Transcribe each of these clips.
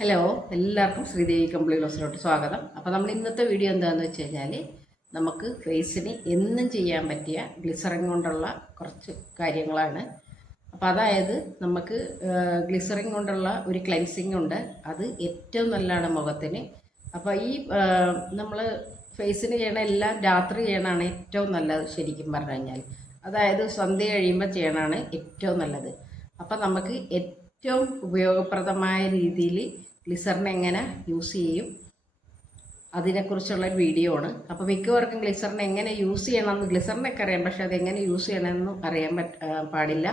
Hello എല്ലാവർക്കും ശ്രീദേവി കമ്പിളി ക്ലാസ്സിലോട്ട് സ്വാഗതം. അപ്പോൾ നമ്മൾ ഇന്നത്തെ വീഡിയോ എന്താണെന്ന് വെച്ച് കഴിഞ്ഞാൽ നമുക്ക് ഫേസിന് എന്നും ചെയ്യാൻ പറ്റിയ ഗ്ലിസറിൻ കൊണ്ടുള്ള കുറച്ച് കാര്യങ്ങളാണ്. അപ്പോൾ അതായത് നമുക്ക് ഗ്ലിസറിൻ കൊണ്ടുള്ള ഒരു ക്ലെൻസിങ് ഉണ്ട്. അത് ഏറ്റവും നല്ലതാണ് മുഖത്തിന്. അപ്പോൾ ഈ നമ്മൾ ഫേസിന് ചെയ്യണ എല്ലാം രാത്രി ചെയ്യണമാണ് ഏറ്റവും നല്ലത് ശരിക്കും പറഞ്ഞു കഴിഞ്ഞാൽ അതായത് സന്ധ്യ കഴിയുമ്പോൾ ചെയ്യണമാണ് ഏറ്റവും നല്ലത്. അപ്പോൾ നമുക്ക് ഏറ്റവും ഉപയോഗപ്രദമായ രീതിയിൽ ഗ്ലിസറിൻ എങ്ങനെ യൂസ് ചെയ്യും? അതിനെക്കുറിച്ചുള്ള ഒരു വീഡിയോ ആണ്. അപ്പോൾ മിക്കവർക്കും ഗ്ലിസറിനെ എങ്ങനെ യൂസ് ചെയ്യണമെന്ന് ഗ്ലിസറിനൊക്കെ അറിയാം. പക്ഷേ അത് എങ്ങനെ യൂസ് ചെയ്യണമെന്നും അറിയാൻ പറ്റ പാടില്ല.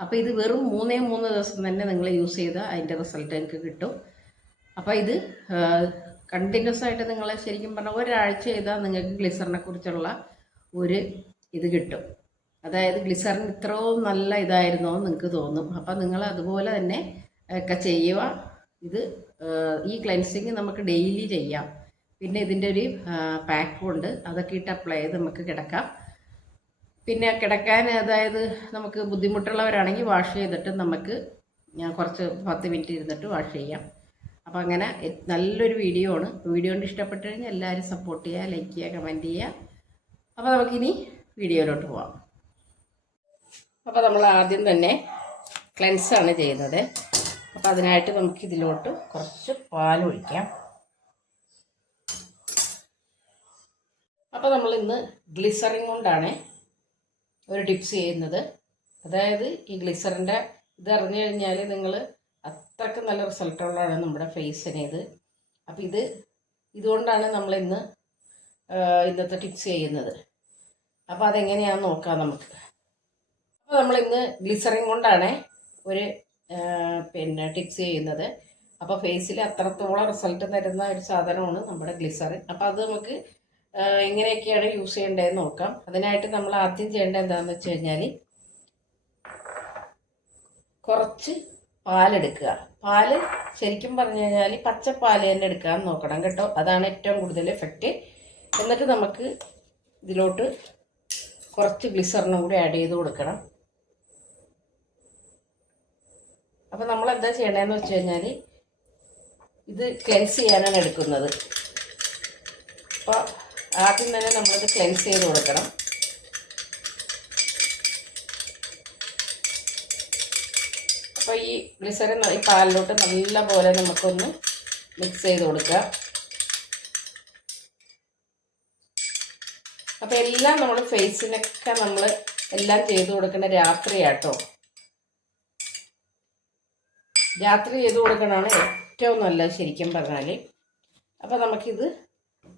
അപ്പോൾ ഇത് വെറും മൂന്നേ മൂന്ന് ദിവസം തന്നെ നിങ്ങൾ യൂസ് ചെയ്ത് അതിന്റെ റിസൾട്ട് എനിക്ക് കിട്ടും. അപ്പോൾ ഇത് കണ്ടിന്യൂസ് ആയിട്ട് നിങ്ങൾ ശരിക്കും പറഞ്ഞാൽ ഒരാഴ്ച ചെയ്താൽ നിങ്ങൾക്ക് ഗ്ലിസറിനെ കുറിച്ചുള്ള ഒരു ഇത് കിട്ടും. അതായത് ഗ്ലിസറിൻ ഇത്രയും നല്ല ഇതായിരുന്നോ നിങ്ങൾക്ക് തോന്നും. അപ്പം നിങ്ങൾ അതുപോലെ തന്നെ ഒക്കെ ചെയ്യുക. ഇത് ഈ ക്ലെൻസിങ് നമുക്ക് ഡെയിലി ചെയ്യാം. പിന്നെ ഇതിന്റെ ഒരു പാക്ക് ഉണ്ട്. അതൊക്കെ ഇട്ട് അപ്ലൈ ചെയ്ത് നമുക്ക് കിടക്കാം. പിന്നെ കിടക്കാൻ അതായത് നമുക്ക് ബുദ്ധിമുട്ടുള്ളവരാണെങ്കിൽ വാഷ് ചെയ്തിട്ട് നമുക്ക് കുറച്ച് പത്ത് മിനിറ്റ് ഇരുന്നിട്ട് വാഷ് ചെയ്യാം. അപ്പോൾ അങ്ങനെ നല്ലൊരു വീഡിയോ ആണ്. വീഡിയോ കൊണ്ട് ഇഷ്ടപ്പെട്ട് കഴിഞ്ഞാൽ എല്ലാവരും സപ്പോർട്ട് ചെയ്യുക ലൈക്ക് ചെയ്യുക കമന്റ് ചെയ്യുക. അപ്പോൾ നമുക്കിനി വീഡിയോയിലോട്ട് പോവാം. അപ്പോൾ നമ്മൾ ആദ്യം തന്നെ ക്ലെൻസാണ് ചെയ്യുന്നത്. അപ്പോൾ അതിനായിട്ട് നമുക്ക് ഇതിലോട്ട് കുറച്ച് പാൽ ഒഴിക്കാം. അപ്പോൾ നമ്മൾ ഇന്ന് ഗ്ലിസറിൻ കൊണ്ടാണ് ഒരു ടിപ്സ് ചെയ്യുന്നത്. അതായത് ഈ ഗ്ലിസറിന്റെ ഇത് അറിഞ്ഞു കഴിഞ്ഞാൽ നിങ്ങൾ അത്രയ്ക്ക് നല്ല റിസൾട്ടുള്ളതാണ് നമ്മുടെ ഫേസിന് ഇത്. അപ്പോൾ ഇത് ഇതുകൊണ്ടാണ് നമ്മൾ ഇന്ന് ഇന്നത്തെ ടിപ്സ് ചെയ്യുന്നത്. അപ്പോൾ അതെങ്ങനെയാണെന്ന് നോക്കാം നമുക്ക്. അപ്പോൾ നമ്മൾ ഇന്ന് ഗ്ലിസറിൻ കൊണ്ടാണ് ഒരു പിന്നെ ടിപ്സ് ചെയ്യുന്നത്. അപ്പോൾ ഫേസിൽ അത്രത്തോളം റിസൾട്ട് തരുന്ന ഒരു സാധനമാണ് നമ്മുടെ ഗ്ലിസറിൻ അപ്പോൾ അത് നമുക്ക് എങ്ങനെയൊക്കെയാണ് യൂസ് ചെയ്യേണ്ടതെന്ന് നോക്കാം. അതിനായിട്ട് നമ്മൾ ആദ്യം ചെയ്യേണ്ടത് എന്താണെന്ന് വെച്ച് കഴിഞ്ഞാൽ കുറച്ച് പാലെടുക്കുക പാൽ ശരിക്കും പറഞ്ഞു കഴിഞ്ഞാൽ പച്ചപ്പാൽ തന്നെ എടുക്കാൻ നോക്കണം കേട്ടോ. അതാണ് ഏറ്റവും കൂടുതൽ എഫക്റ്റ് എന്നിട്ട് നമുക്ക് ഇതിലോട്ട് കുറച്ച് ഗ്ലിസറിനും കൂടി ആഡ് ചെയ്ത് കൊടുക്കണം. അപ്പോൾ നമ്മൾ എന്താ ചെയ്യണതെന്ന് വെച്ച് കഴിഞ്ഞാൽ ഇത് ക്ലെൻസ് ചെയ്യാനാണ് എടുക്കുന്നത്. അപ്പോൾ ആദ്യം തന്നെ നമ്മളിത് ക്ലെൻസ് ചെയ്ത് കൊടുക്കണം. അപ്പോൾ ഈ ഗ്ലിസറിൻ ഈ പാലിലോട്ട് നല്ല പോലെ നമുക്കൊന്ന് മിക്സ് ചെയ്ത് കൊടുക്കുക. അപ്പോൾ എല്ലാം നമ്മൾ ഫേസിനൊക്കെ നമ്മൾ എല്ലാം ചെയ്ത് കൊടുക്കേണ്ട രാത്രിയാട്ടോ. രാത്രി ചെയ്ത് കൊടുക്കണമാണ് ഏറ്റവും നല്ലത് ശരിക്കും പറഞ്ഞാൽ അപ്പോൾ നമുക്കിത്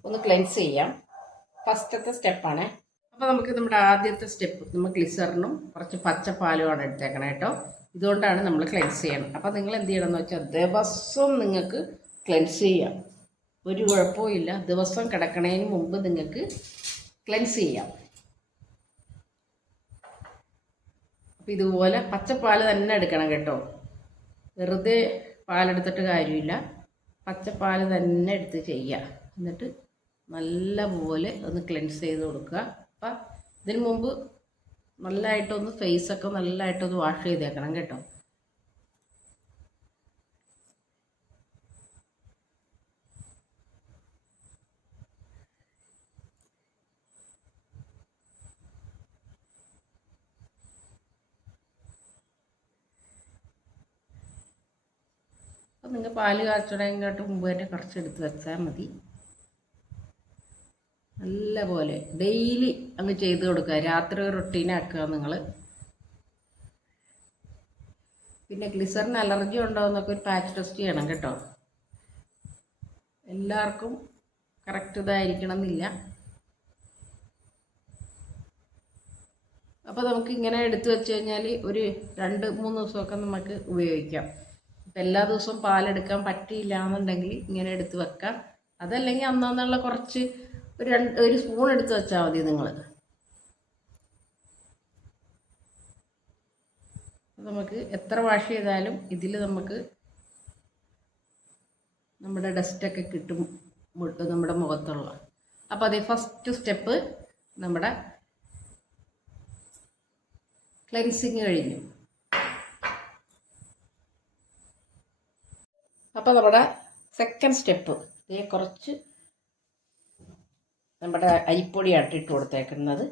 ഒന്ന് ക്ലെൻസ് ചെയ്യാം. ഫസ്റ്റത്തെ സ്റ്റെപ്പാണ്. അപ്പോൾ നമുക്ക് നമ്മുടെ ആദ്യത്തെ സ്റ്റെപ്പ് നമ്മൾ ഗ്ലിസറിനും കുറച്ച് പച്ചപ്പാലുമാണ് എടുത്തേക്കണം കേട്ടോ. ഇതുകൊണ്ടാണ് നമ്മൾ ക്ലെൻസ് ചെയ്യണം അപ്പോൾ നിങ്ങൾ എന്ത് ചെയ്യണം എന്ന് വെച്ചാൽ ദിവസവും നിങ്ങൾക്ക് ക്ലെൻസ് ചെയ്യാം. ഒരു കുഴപ്പവും ഇല്ല. ദിവസം കിടക്കണതിന് മുമ്പ് നിങ്ങൾക്ക് ക്ലെൻസ് ചെയ്യാം. അപ്പോൾ ഇതുപോലെ പച്ചപ്പാൽ തന്നെ എടുക്കണം കേട്ടോ. വെറുതെ പാലെടുത്തിട്ട് കാര്യമില്ല. പച്ചപ്പാൽ തന്നെ എടുത്ത് ചെയ്യുക. എന്നിട്ട് നല്ലപോലെ ഒന്ന് ക്ലെൻസ് ചെയ്ത് കൊടുക്കുക. അപ്പം ഇതിന് മുമ്പ് നല്ലതായിട്ടൊന്ന് ഫേസൊക്കെ നല്ലതായിട്ടൊന്ന് വാഷ് ചെയ്തേക്കണം കേട്ടോ. അപ്പം നിങ്ങൾ പാൽ കാച്ചണേക്കാട്ട് മുമ്പ് തന്നെ കുറച്ച് എടുത്ത് വെച്ചാൽ മതി. നല്ല പോലെ ഡെയിലി അങ്ങ് ചെയ്ത് കൊടുക്കുക രാത്രി റൊട്ടീൻ ആക്കുക നിങ്ങൾ പിന്നെ ഗ്ലിസറിന് അലർജി ഉണ്ടോ എന്നൊക്കെ ഒരു പാച്ച് ടെസ്റ്റ് ചെയ്യണം കേട്ടോ. എല്ലാവർക്കും കറക്റ്റ് ഇതായിരിക്കണം എന്നില്ല അപ്പോൾ നമുക്ക് ഇങ്ങനെ എടുത്തു വെച്ച് കഴിഞ്ഞാൽ ഒരു രണ്ട് മൂന്ന് ദിവസമൊക്കെ നമുക്ക് ഉപയോഗിക്കാം. ഇപ്പം എല്ലാ ദിവസവും പാലെടുക്കാൻ പറ്റിയില്ല എന്നുണ്ടെങ്കിൽ ഇങ്ങനെ എടുത്ത് വെക്കാം. അതല്ലെങ്കിൽ അന്നന്നുള്ള കുറച്ച് ഒരു രണ്ട് ഒരു സ്പൂൺ എടുത്ത് വെച്ചാൽ മതി നിങ്ങൾ നമുക്ക് എത്ര വാഷ് ചെയ്താലും ഇതിൽ നമുക്ക് നമ്മുടെ ഡസ്റ്റൊക്കെ കിട്ടും നമ്മുടെ മുഖത്തുള്ള. അപ്പോൾ അതേ ഫസ്റ്റ് സ്റ്റെപ്പ് നമ്മുടെ ക്ലെൻസിങ് കഴിഞ്ഞു. അപ്പോൾ നമ്മുടെ സെക്കൻഡ് സ്റ്റെപ്പ് ഇതേ കുറച്ച് നമ്മുടെ അരിപ്പൊടിയാണ് ഇട്ട് കൊടുത്തേക്കുന്നത്.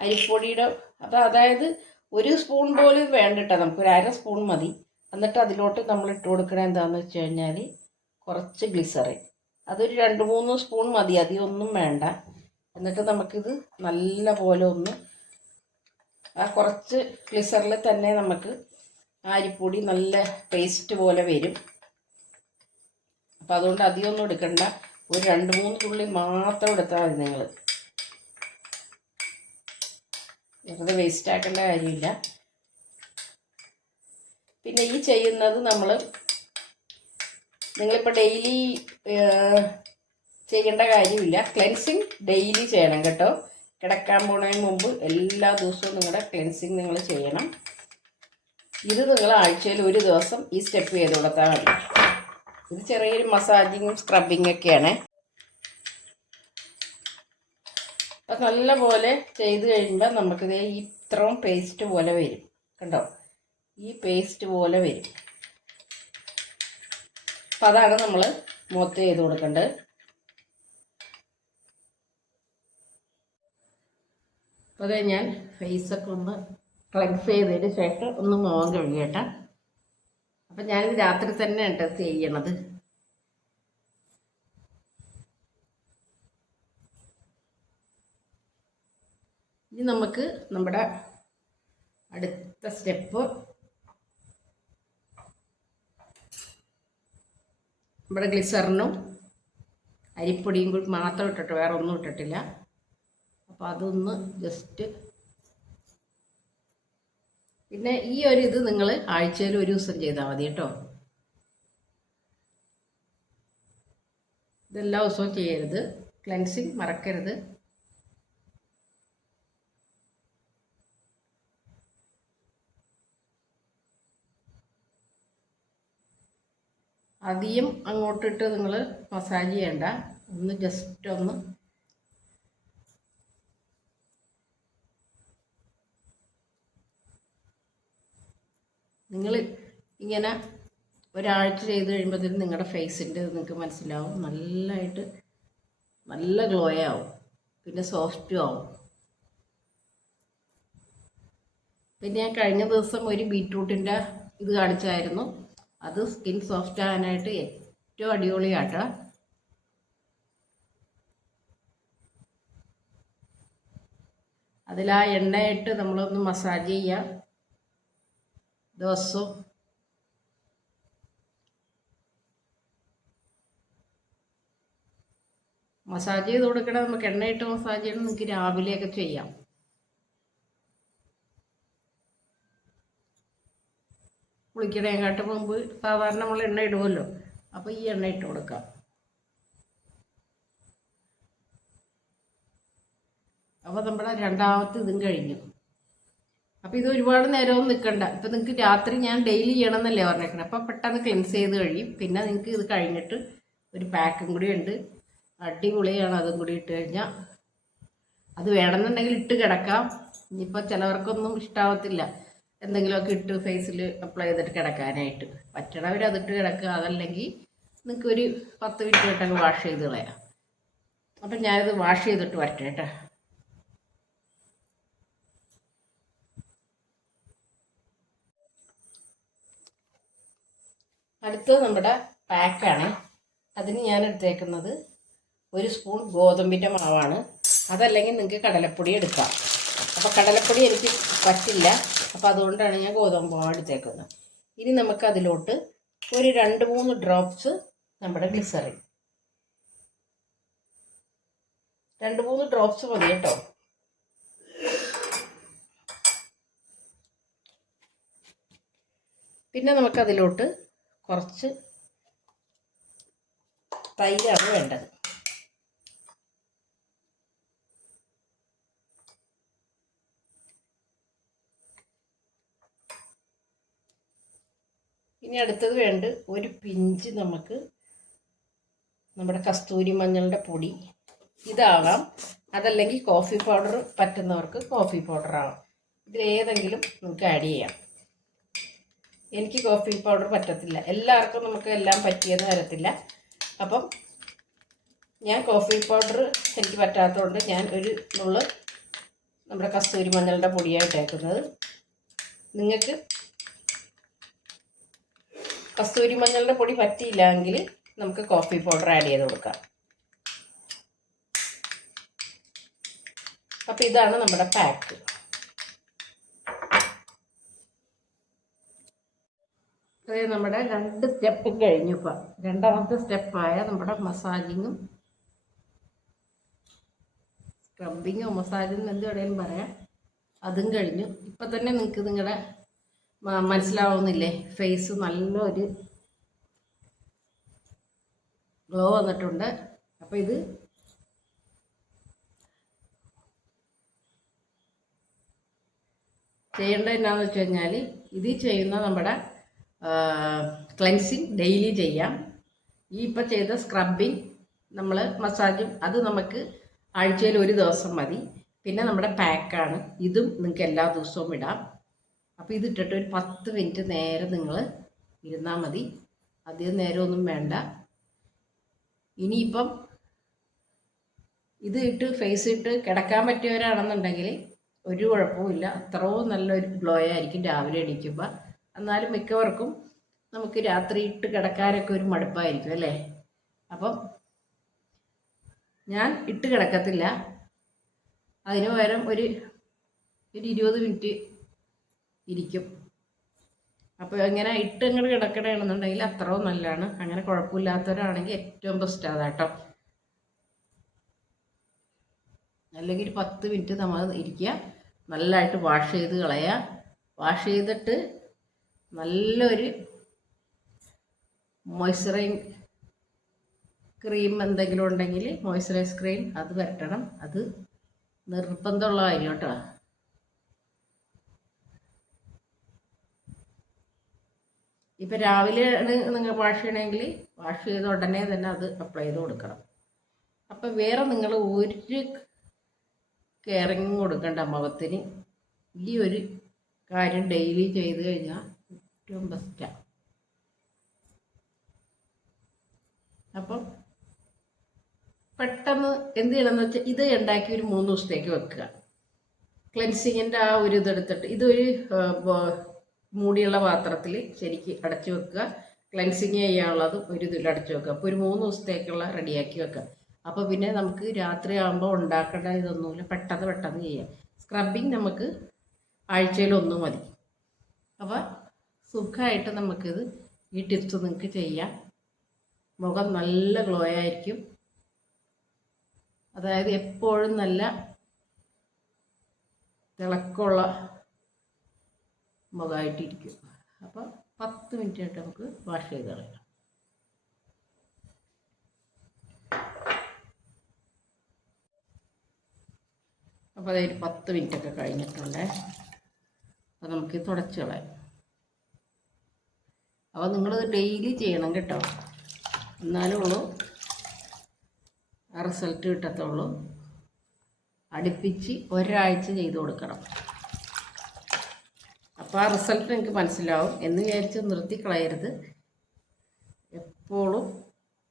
അരിപ്പൊടിയുടെ അപ്പം അതായത് ഒരു സ്പൂൺ പോലും വേണ്ടിട്ട നമുക്ക് ഒരു അര സ്പൂൺ മതി. എന്നിട്ട് അതിലോട്ട് നമ്മൾ ഇട്ട് കൊടുക്കണത് എന്താണെന്ന് വെച്ച് കഴിഞ്ഞാൽ കുറച്ച് ഗ്ലിസറി അതൊരു രണ്ട് മൂന്ന് സ്പൂൺ മതി അതിയൊന്നും വേണ്ട. എന്നിട്ട് നമുക്കിത് നല്ല പോലെ ഒന്ന് ആ കുറച്ച് ഗ്ലിസറിൽ തന്നെ നമുക്ക് അരിപ്പൊടി നല്ല പേസ്റ്റ് പോലെ വരും. അപ്പം അതുകൊണ്ട് അധികമൊന്നും എടുക്കണ്ട. ഒരു രണ്ട് മൂന്ന് തുള്ളി മാത്രം എടുത്താൽ മതി നിങ്ങൾ വെറുതെ വേസ്റ്റ് ആക്കേണ്ട കാര്യമില്ല. പിന്നെ ഈ ചെയ്യുന്നത് നമ്മൾ നിങ്ങളിപ്പോൾ ഡെയിലി ചെയ്യേണ്ട കാര്യമില്ല. ക്ലെൻസിങ് ഡെയിലി ചെയ്യണം കേട്ടോ. കിടക്കാൻ പോണതിന് മുമ്പ് എല്ലാ ദിവസവും നിങ്ങളുടെ ക്ലെൻസിങ് നിങ്ങൾ ചെയ്യണം. ഇത് നിങ്ങൾ ആഴ്ചയിൽ ഒരു ദിവസം ഈ സ്റ്റെപ്പ് ചെയ്ത് കൊടുത്താൽ മതി. ഇത് ചെറിയൊരു മസാജിങ്ങും സ്ക്രബിങ് ഒക്കെയാണ്. അപ്പം നല്ല പോലെ ചെയ്ത് കഴിയുമ്പോൾ നമുക്കിത് ഇത്രയും പേസ്റ്റ് പോലെ വരും. കണ്ടോ? ഈ പേസ്റ്റ് പോലെ വരും. അപ്പം അതാണ് നമ്മൾ മുഖത്ത് ചെയ്ത് കൊടുക്കേണ്ടത്. അപ്പോൾ ഞാൻ ഫേസൊക്കെ ഒന്ന് ക്ലൻസ് ചെയ്തതിന് ശേഷം ഒന്ന് മുഖം കഴുകിയട്ടെ. അപ്പം ഞാനിത് രാത്രി തന്നെ ടെസ്റ്റ് ചെയ്യണത്. ഇനി നമുക്ക് നമ്മുടെ അടുത്ത സ്റ്റെപ്പ്. നമ്മുടെ ഗ്ലിസറിനും അരിപ്പൊടിയും കൂടി മാത്രം ഇട്ടിട്ട് വേറെ ഒന്നും ഇട്ടിട്ടില്ല. അപ്പോൾ അതൊന്ന് ജസ്റ്റ് പിന്നെ ഈ ഒരു ഇത് നിങ്ങൾ ആഴ്ചയിൽ ഒരു ദിവസം ചെയ്താൽ മതി കേട്ടോ. ഇതെല്ലാ ദിവസവും ചെയ്യരുത്. ക്ലെൻസിങ് മറക്കരുത്. അധികം അങ്ങോട്ടിട്ട് നിങ്ങൾ മസാജ് ചെയ്യണ്ട. ഒന്ന് ജസ്റ്റ് ഒന്ന് നിങ്ങൾ ഇങ്ങനെ ഒരാഴ്ച ചെയ്ത് കഴിയുമ്പോഴത്തേനും നിങ്ങളുടെ ഫേസിന്റെ നിങ്ങൾക്ക് മനസ്സിലാവും. നല്ലതായിട്ട് നല്ല ഗ്ലോ ആവും പിന്നെ സോഫ്റ്റും ആവും. പിന്നെ ഞാൻ കഴിഞ്ഞ ദിവസം ഒരു ബീറ്റ്റൂട്ടിന്റെ ഇത് കാണിച്ചായിരുന്നു. അത് സ്കിൻ സോഫ്റ്റ് ആകാനായിട്ട് ഏറ്റവും അടിപൊളിയാട്ടോ. അതിൽ ആ എണ്ണയിട്ട് നമ്മളൊന്ന് മസാജ് ചെയ്യുക ദിവസവും മസാജ് ചെയ്ത് കൊടുക്കണത് നമുക്ക് എണ്ണയിട്ട് മസാജ് ചെയ്യണം നമുക്ക് രാവിലെയൊക്കെ ചെയ്യാം. കുളിക്കണേക്കാട്ട് മുമ്പ് സാധാരണ നമ്മൾ എണ്ണ ഇടുമല്ലോ അപ്പോൾ ഈ എണ്ണ ഇട്ട് കൊടുക്കാം. അപ്പോൾ നമ്മുടെ രണ്ടാമത്തെ ഇതും കഴിഞ്ഞു. അപ്പോൾ ഇത് ഒരുപാട് നേരമൊന്നും നിൽക്കണ്ട ഇപ്പൊ നിങ്ങൾക്ക് രാത്രി ഞാൻ ഡെയിലി ചെയ്യണം എന്നല്ലേ പറഞ്ഞേക്കണം. അപ്പോൾ പെട്ടെന്ന് ക്ലെൻസ് ചെയ്ത് കഴിയും. പിന്നെ നിങ്ങൾക്ക് ഇത് കഴിഞ്ഞിട്ട് ഒരു പാക്കും കൂടി ഉണ്ട്. അടിപൊളിയാണ് അതും കൂടി ഇട്ട് കഴിഞ്ഞാൽ അത് വേണമെന്നുണ്ടെങ്കിൽ ഇട്ട് കിടക്കാം. ഇനിയിപ്പോൾ ചിലവർക്കൊന്നും ഇഷ്ടാവത്തില്ല. എന്തെങ്കിലുമൊക്കെ ഇട്ട് ഫേസിൽ അപ്ലൈ ചെയ്തിട്ട് കിടക്കാനായിട്ട്. പറ്റണവർ അതിട്ട് കിടക്കുക. അതല്ലെങ്കിൽ നിങ്ങൾക്ക് ഒരു പത്ത് മിനിറ്റ് തൊട്ടങ്ങ് വാഷ് ചെയ്ത് കളയാം. അപ്പം ഞാനിത് വാഷ് ചെയ്തിട്ട് വരട്ടെ കേട്ടോ. അടുത്തത് നമ്മുടെ പാക്കാണ്. അതിന് ഞാൻ എടുത്തേക്കുന്നത് ഒരു സ്പൂൺ ഗോതമ്പിന്റെ മാവാണ്. അതല്ലെങ്കിൽ നിങ്ങൾക്ക് കടലപ്പൊടി എടുക്കാം. അപ്പോൾ കടലപ്പൊടി എനിക്ക് പറ്റില്ല. അപ്പോൾ അതുകൊണ്ടാണ് ഞാൻ ഗോതമ്പ് മാവ് എടുത്തേക്കുന്നത്. ഇനി നമുക്ക് അതിലോട്ട് ഒരു രണ്ട് മൂന്ന് ഡ്രോപ്സ് നമ്മുടെ ഗ്ലിസറിൻ രണ്ട് മൂന്ന് ഡ്രോപ്സ് മതി കേട്ടോ. പിന്നെ നമുക്കതിലോട്ട് കുറച്ച് തൈരാണ് വേണ്ടത്. ഇനി അടുത്തത് വേണ്ട ഒരു പിഞ്ച് നമുക്ക് നമ്മുടെ കസ്തൂരി മഞ്ഞളുടെ പൊടി. ഇതാവാം. അതല്ലെങ്കിൽ കോഫി പൗഡർ പറ്റുന്നവർക്ക് കോഫി പൗഡർ ആവാം. ഇതിലേതെങ്കിലും നമുക്ക് ആഡ് ചെയ്യാം. എനിക്ക് കോഫി പൗഡർ പറ്റത്തില്ല. എല്ലാവർക്കും നമുക്ക് എല്ലാം പറ്റിയെന്ന് വരത്തില്ല. അപ്പം ഞാൻ കോഫി പൗഡർ എനിക്ക് പറ്റാത്തതുകൊണ്ട് ഞാൻ ഒരു നുള്ള് നമ്മുടെ കസ്തൂരി മഞ്ഞളുടെ പൊടിയായിട്ടേക്കുന്നത് നിങ്ങൾക്ക് കസ്തൂരി മഞ്ഞളുടെ പൊടി പറ്റിയില്ല എങ്കിൽ നമുക്ക് കോഫി പൗഡർ ആഡ് ചെയ്ത് കൊടുക്കാം. അപ്പോൾ ഇതാണ് നമ്മുടെ പാക്ക് അത് നമ്മുടെ രണ്ട് സ്റ്റെപ്പ് കഴിഞ്ഞു ഇപ്പം. രണ്ടാമത്തെ സ്റ്റെപ്പായ നമ്മുടെ മസാജിങ്ങും സ്ക്രബിങ്ങോ മസാജിങ്ങോ എന്ത് വേണേലും പറയാം. അതും കഴിഞ്ഞു. ഇപ്പം തന്നെ നിങ്ങൾക്ക് നിങ്ങളുടെ മനസ്സിലാവുന്നില്ലേ? ഫേസ് നല്ലൊരു ഗ്ലോ വന്നിട്ടുണ്ട്. അപ്പോൾ ഇത് ചെയ്യേണ്ടത് എന്നാന്ന് വെച്ച് കഴിഞ്ഞാൽ ഇത് ചെയ്യുന്ന നമ്മുടെ ക്ലെൻസിങ് ഡെയിലി ചെയ്യാം. ഈ ഇപ്പോൾ ചെയ്ത സ്ക്രബിങ് നമ്മൾ മസാജും അത് നമുക്ക് ആഴ്ചയിൽ ഒരു ദിവസം മതി. പിന്നെ നമ്മുടെ പാക്കാണ് ഇതും നിങ്ങൾക്ക് എല്ലാ ദിവസവും ഇടാം. അപ്പോൾ ഇത് ഇട്ടിട്ട് ഒരു പത്ത് മിനിറ്റ് നേരെ നിങ്ങൾ ഇരുന്നാൽ മതി. അധികം നേരമൊന്നും വേണ്ട. ഇനിയിപ്പം ഇത് ഇട്ട് ഫേസ് ഇട്ട് കിടക്കാൻ പറ്റിയവരാണെന്നുണ്ടെങ്കിൽ ഒരു കുഴപ്പവും ഇല്ല അത്രയും നല്ലൊരു ഗ്ലോ ആയിരിക്കും രാവിലെ എണീക്കുമ്പോൾ എന്നാലും മിക്കവർക്കും നമുക്ക് രാത്രി ഇട്ട് കിടക്കാനൊക്കെ ഒരു മടുപ്പായിരിക്കും അല്ലേ? അപ്പം ഞാൻ ഇട്ട് കിടക്കത്തില്ല. അതിന് പകരം ഒരു ഒരു ഇരുപത് മിനിറ്റ് ഇരിക്കും. അപ്പോൾ ഇങ്ങനെ ഇട്ട് ഇങ്ങോട്ട് കിടക്കണമെന്നുണ്ടെങ്കിൽ അത്രയും നല്ലതാണ്. അങ്ങനെ കുഴപ്പമില്ലാത്തവരാണെങ്കിൽ ഏറ്റവും ബെസ്റ്റ് അതാട്ടോ. അല്ലെങ്കിൽ പത്ത് മിനിറ്റ് നമ്മൾ ഇരിക്കുക. നല്ലതായിട്ട് വാഷ് ചെയ്ത് കളയുക. വാഷ് ചെയ്തിട്ട് നല്ലൊരു മോയ്സ്ചറൈ ക്രീം എന്തെങ്കിലും ഉണ്ടെങ്കിൽ മോയ്സ്ചറൈസ് ക്രീം അത് വരട്ടണം. അത് നിർബന്ധമുള്ള കാര്യം കേട്ടോ. ഇപ്പം രാവിലെ നിങ്ങൾ വാഷ് ചെയ്യണമെങ്കിൽ വാഷ് ചെയ്ത ഉടനെ തന്നെ അത് അപ്ലൈ ചെയ്ത് കൊടുക്കണം. അപ്പം വേറെ നിങ്ങൾ ഒരു കെയറിങ് കൊടുക്കേണ്ട മുഖത്തിന്. ഈ ഒരു കാര്യം ഡെയിലി ചെയ്ത് കഴിഞ്ഞാൽ ഏറ്റവും ബെസ്റ്റാണ് അപ്പം പെട്ടെന്ന് എന്ത് ചെയ്യണമെന്ന് വെച്ചാൽ ഇത് ഉണ്ടാക്കി ഒരു മൂന്ന് ദിവസത്തേക്ക് വെക്കുക. ക്ലെൻസിങ്ങിന്റെ ആ ഒരു ഇതെടുത്തിട്ട് ഇതൊരു മൂടിയുള്ള പാത്രത്തിൽ ശരിക്ക് അടച്ചു വെക്കുക. ക്ലെൻസിങ് ചെയ്യാനുള്ളതും ഒരു ഇതിൽ അടച്ചു വെക്കുക. അപ്പോൾ ഒരു മൂന്ന് ദിവസത്തേക്കുള്ള റെഡിയാക്കി വെക്കുക. അപ്പോൾ പിന്നെ നമുക്ക് രാത്രി ആകുമ്പോൾ ഉണ്ടാക്കേണ്ട ഇതൊന്നുമില്ല. പെട്ടെന്ന് പെട്ടെന്ന് ചെയ്യാം. സ്ക്രബിങ് നമുക്ക് ആഴ്ചയിൽ മതി. അപ്പോൾ സുഖമായിട്ട് നമുക്കിത് ഈ ടിപ്സ് നിങ്ങൾക്ക് ചെയ്യാം. മുഖം നല്ല ഗ്ലോ ആയിരിക്കും. അതായത് എപ്പോഴും നല്ല തിളക്കമുള്ള മുഖമായിട്ടിരിക്കും അപ്പോൾ പത്ത് മിനിറ്റ് ആയിട്ട് നമുക്ക് വാഷ് ചെയ്ത് കളയാം. അപ്പോൾ അതൊരു പത്ത് മിനിറ്റൊക്കെ കഴിഞ്ഞിട്ടുണ്ട്. അപ്പോൾ നമുക്ക് തുടച്ച് കളയാം. അപ്പോൾ നിങ്ങൾ ഡെയിലി ചെയ്യണം കേട്ടോ. എന്നാലേ ഉള്ളൂ. ആ റിസൾട്ട് കിട്ടത്തുള്ളൂ. അടുപ്പിച്ച് ഒരാഴ്ച ചെയ്ത് കൊടുക്കണം. അപ്പോൾ ആ റിസൾട്ട് എനിക്ക് മനസ്സിലാവും. എന്ന് വിചാരിച്ച് നിർത്തി കളയരുത്. എപ്പോഴും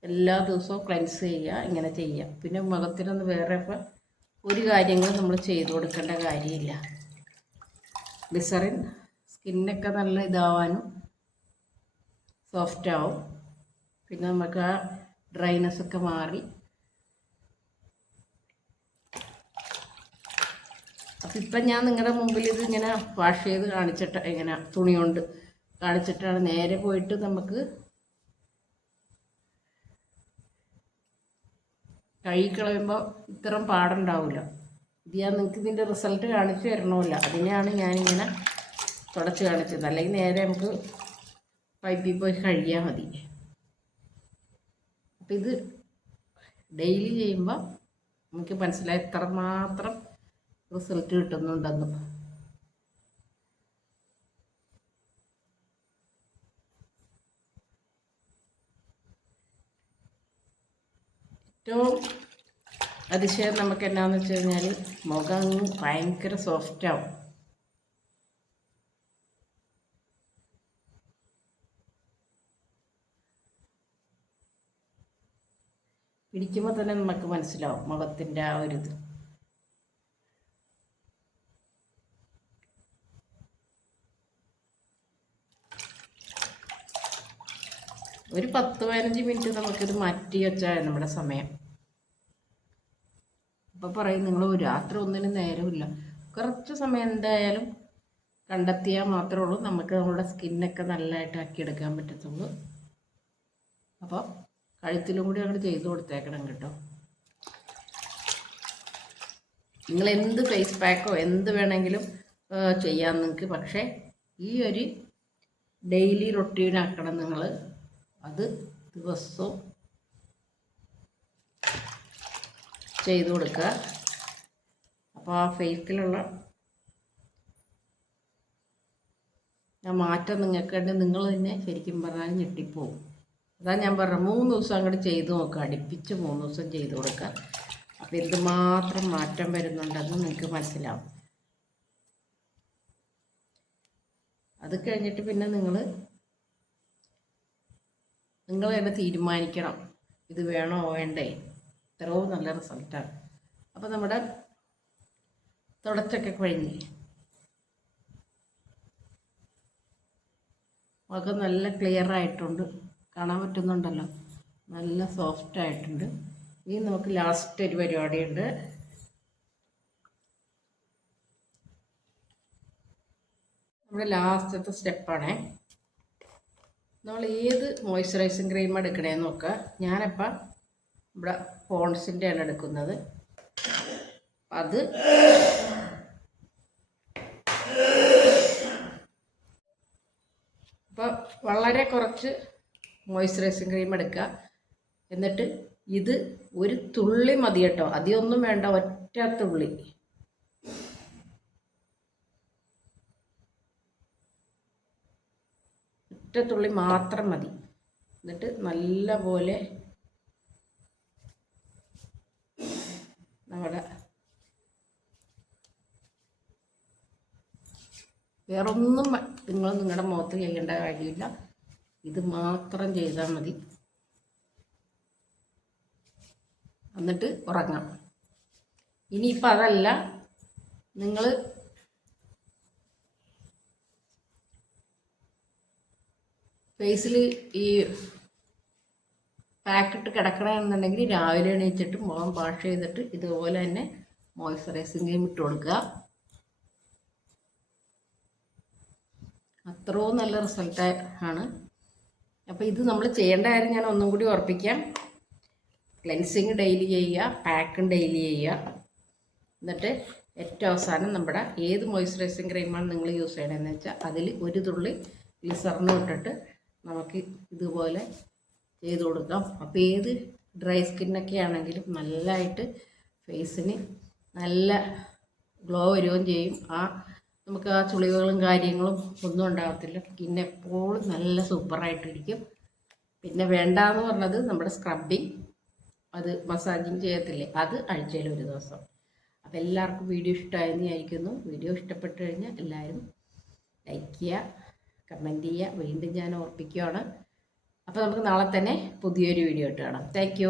എല്ലാ ദിവസവും ക്ലൻസ് ചെയ്യുക ഇങ്ങനെ ചെയ്യുക. പിന്നെ മുഖത്തിനൊന്ന് വേറെ ഇപ്പം ഒരു കാര്യങ്ങളും നമ്മൾ ചെയ്തു കൊടുക്കേണ്ട കാര്യമില്ല. ഗ്ലിസറിൻ സ്കിന്നൊക്കെ നല്ല ഇതാവാനും സോഫ്റ്റ് ആവും പിന്നെ നമുക്ക് ആ ഡ്രൈനെസ് ഒക്കെ മാറി. അപ്പം ഇപ്പം ഞാൻ നിങ്ങളുടെ മുമ്പിൽ ഇത് ഇങ്ങനെ വാഷ് ചെയ്ത് കാണിച്ചിട്ട് ഇങ്ങനെ തുണി കൊണ്ട് കാണിച്ചിട്ടാണ് നേരെ പോയിട്ട് നമുക്ക് കഴുകിക്കളയുമ്പോൾ ഇത്രയും പാടുണ്ടാവില്ല ഇത് ഞാൻ നിങ്ങൾക്ക് ഇതിന്റെ റിസൾട്ട് കാണിച്ചു തരണമല്ല അതിനെയാണ് ഞാനിങ്ങനെ തുടച്ച് കാണിച്ചത്. അല്ലെങ്കിൽ നേരെ നമുക്ക് പൈപ്പിൽ പോയി കഴുകിയാൽ മതി. അപ്പം ഇത് ഡെയിലി ചെയ്യുമ്പോൾ നമുക്ക് മനസ്സിലായി എത്രമാത്രം റിസൾട്ട് കിട്ടുന്നുണ്ടെന്ന്. ഏറ്റവും അതിശയം നമുക്ക് എന്നാന്ന് വെച്ച് കഴിഞ്ഞാൽ മുഖം ഭയങ്കര സോഫ്റ്റ് പിടിക്കുമ്പോൾ തന്നെ നമുക്ക് മനസ്സിലാവും മുഖത്തിന്റെ ആ ഒരു ഇത്. ഒരു പത്ത് പതിനഞ്ച് മിനിറ്റ് നമുക്കിത് മാറ്റി വെച്ചാൽ നമ്മുടെ സമയം. അപ്പോൾ പറയും നിങ്ങൾ രാത്രി ഒന്നിനും നേരമില്ല. കുറച്ച് സമയം എന്തായാലും കണ്ടെത്തിയാൽ മാത്രമേ ഉള്ളൂ. നമുക്ക് നമ്മുടെ സ്കിന്നൊക്കെ നല്ലതായിട്ട് ആക്കിയെടുക്കാൻ പറ്റത്തുള്ളൂ. അപ്പോൾ കഴുത്തിലും കൂടി അങ്ങോട്ട് ചെയ്ത് കൊടുത്തേക്കണം കേട്ടോ. നിങ്ങൾ എന്ത് ഫേസ് പാക്കോ എന്ത് വേണമെങ്കിലും ചെയ്യാം നിങ്ങൾക്ക്. പക്ഷേ ഈ ഒരു ഡെയിലി റൊട്ടീനാക്കണം നിങ്ങൾ. അത് ദിവസവും ചെയ്തു കൊടുക്കുക. അപ്പോൾ ആ ഫേസിലുള്ള ആ മാറ്റം നിങ്ങൾക്ക് വേണ്ടി നിങ്ങൾ തന്നെ ശരിക്കും പറഞ്ഞാൽ ഞെട്ടിപ്പോവും. അതാ ഞാൻ പറഞ്ഞ മൂന്ന് ദിവസം അങ്ങോട്ട് ചെയ്ത് നോക്കുക അടുപ്പിച്ച് മൂന്ന് ദിവസം ചെയ്ത് കൊടുക്കുക അപ്പോൾ എന്തുമാത്രം മാറ്റം വരുന്നുണ്ടെന്ന് നിങ്ങൾക്ക് മനസ്സിലാവും. അത് കഴിഞ്ഞിട്ട് പിന്നെ നിങ്ങൾ നിങ്ങൾ തന്നെ തീരുമാനിക്കണം ഇത് വേണോ വേണ്ടേ? ഇത്രയും നല്ല റിസൾട്ടാണ് അപ്പോൾ നമ്മുടെ തുടച്ചൊക്കെ കഴിഞ്ഞ്. മുഖം നല്ല ക്ലിയർ ആയിട്ടുണ്ട്. കാണാൻ പറ്റുന്നുണ്ടല്ലോ. നല്ല സോഫ്റ്റ് ആയിട്ടുണ്ട്. ഇനി നമുക്ക് ലാസ്റ്റ് ഒരു പരിപാടിയുണ്ട് നമ്മുടെ ലാസ്റ്റത്തെ സ്റ്റെപ്പാണേ നമ്മൾ ഏത് മോയ്സ്ചറൈസിങ് ക്രീം എടുക്കണേന്ന് നോക്കുക ഞാനിപ്പം ഇവിടെ പോൺസിന്റെയാണ് എടുക്കുന്നത്. അത് അപ്പോൾ വളരെ കുറച്ച് മോയ്സ്ചറൈസിങ് ക്രീം എടുക്കുക. എന്നിട്ട് ഇത് ഒരു തുള്ളി മതി കേട്ടോ. അധികമൊന്നും വേണ്ട ഒറ്റ തുള്ളി. ഒറ്റ തുള്ളി മാത്രം മതി. എന്നിട്ട് നല്ല പോലെ നമ്മുടെ വേറൊന്നും നിങ്ങൾ നിങ്ങളുടെ മുഖത്ത് ചെയ്യേണ്ട കാര്യമില്ല. ഇത് മാത്രം ചെയ്താൽ മതി. എന്നിട്ട് ഉറങ്ങാം ഇനിയിപ്പോൾ അതല്ല നിങ്ങൾ ഫേസിൽ ഈ പാക്കിട്ട് കിടക്കണമെന്നുണ്ടെങ്കിൽ രാവിലെ എണീച്ചിട്ട് മുഖം വാഷ് ചെയ്തിട്ട് ഇതുപോലെ തന്നെ മോയ്സ്ചറൈസിങ് ക്രീം ഇട്ട് കൊടുക്കുക. അത്രയും നല്ല റിസൾട്ട് ആണ്. അപ്പോൾ ഇത് നമ്മൾ ചെയ്യേണ്ട കാര്യം ഞാൻ ഒന്നും കൂടി ഉറപ്പിക്കാം. ക്ലെൻസിങ് ഡെയിലി ചെയ്യുക പാക്കും ഡെയിലി ചെയ്യുക. എന്നിട്ട് ഏറ്റവും അവസാനം നമ്മുടെ ഏത് മോയ്സ്ചറൈസിങ് ക്രീമാണ് നിങ്ങൾ യൂസ് ചെയ്യണമെന്ന് വെച്ചാൽ അതിൽ ഒരു തുള്ളി ഗ്ലിസറിന് ഇട്ടിട്ട് നമുക്ക് ഇതുപോലെ ചെയ്ത് കൊടുക്കാം. അപ്പോൾ ഏത് ഡ്രൈ സ്കിന്നൊക്കെ ആണെങ്കിലും നല്ലതായിട്ട് ഫേസിന് നല്ല ഗ്ലോ വരികയും ചെയ്യും. ആ നമുക്ക് ആ ചുളിവുകളും കാര്യങ്ങളും ഒന്നും ഉണ്ടാകത്തില്ല. സ്കിൻ എപ്പോഴും നല്ല സൂപ്പറായിട്ടിരിക്കും. പിന്നെ വേണ്ടാന്ന് പറഞ്ഞത് നമ്മുടെ സ്ക്രബിങ് അത് മസാജിങ് ചെയ്യത്തില്ലേ? അത് ആഴ്ചയിൽ ഒരു ദിവസം. അപ്പോൾ എല്ലാവർക്കും വീഡിയോ ഇഷ്ടമായെന്ന് വിചാരിക്കുന്നു. വീഡിയോ ഇഷ്ടപ്പെട്ട് കഴിഞ്ഞാൽ എല്ലാവരും ലൈക്ക് ചെയ്യുക കമന്റ് ചെയ്യുക. വീണ്ടും ഞാൻ ഓർപ്പിക്കുകയാണ്. അപ്പോൾ നമുക്ക് നാളെ തന്നെ പുതിയൊരു വീഡിയോ ഇട്ട് കാണാം. താങ്ക്